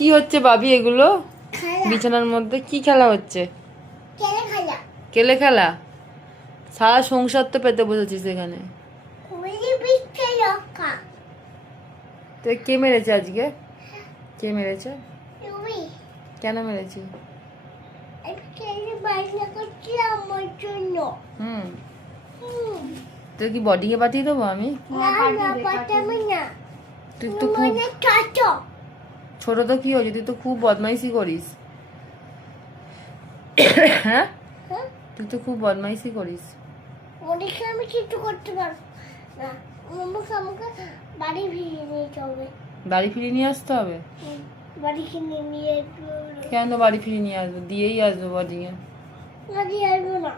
কি হচ্ছে ভাবি এগুলো বিছানার মধ্যে? কি খেলা হচ্ছে? কেলে খেলা? সারা সংসার তো পেতে বসেছিস এখানে। তো কে মেরেছে আজকে? কে মেরেছে? কেন মেরেছি? তুই কি বডিকে পাঠিয়ে দেবো আমি? তুই তো খুব ছোট, তো কি হয়েছে? তুই তো খুব বদমাইশি করিস। হ্যাঁ, তুই তো খুব বদমাইশি করিস। আমি কিছু করতে পারবো না। আমাকে বাড়ি ফিরিয়ে নিতে হবে। বাড়ি ফিরিয়ে নিয়ে আসতে হবে? বাড়ি কিনে নিয়ে কেন বাড়ি ফিরিয়ে নিয়ে আসবো? দিয়েই আসবো বডিকে। বাড়ি আসবো না।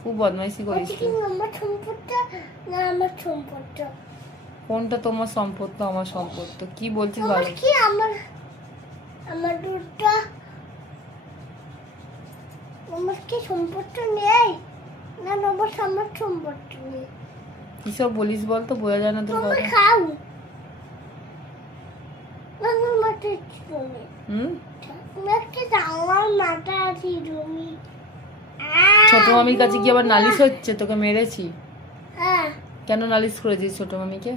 খুব বদমাইশি করিস তুই। আমার সম্পদটা না, আমার সম্পদ। কোনটা তোমার সম্পদ? তো আমার সম্পদ। তো কি বলছিস ভালো? কি আমার দুধটা, আমার কি সম্পদটা নেই? না আমার সম্পদটা নেই। কিসব বলিস বলতো, বোঝা যায় না তোর তুমি কথা। খাও। আমার মাথা তুমি তুমি একটা আমার মাথা আছে তুমি। ছোট মামির কাছে কি আবার নালিশ হচ্ছে তোকে মেরেছি? হ্যাঁ কেন নালিশ করেছিস ছোট মামিকে?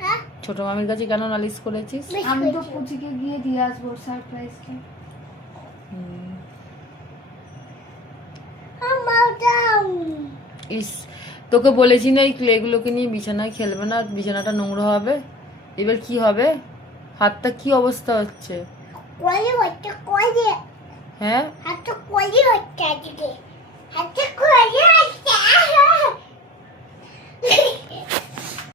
হ্যাঁ, ছোট মামির কাছে কেন নালিশ করেছিস? আমি তো পুচিকে গিয়ে দিয়ে আসবো সারপ্রাইজকে। আমার দাও। ইস, তোকে বলেছি না এই ক্লেগুলোকে নিয়ে বিছানায় খেলবে না, বিছানাটা নোংরা হবে। এবার কি হবে? হাতটা কি অবস্থা হচ্ছে? কলি হচ্ছে কলি। হ্যাঁ, হাতটা কলি হচ্ছে আজকে। হাতটা কলি হচ্ছে।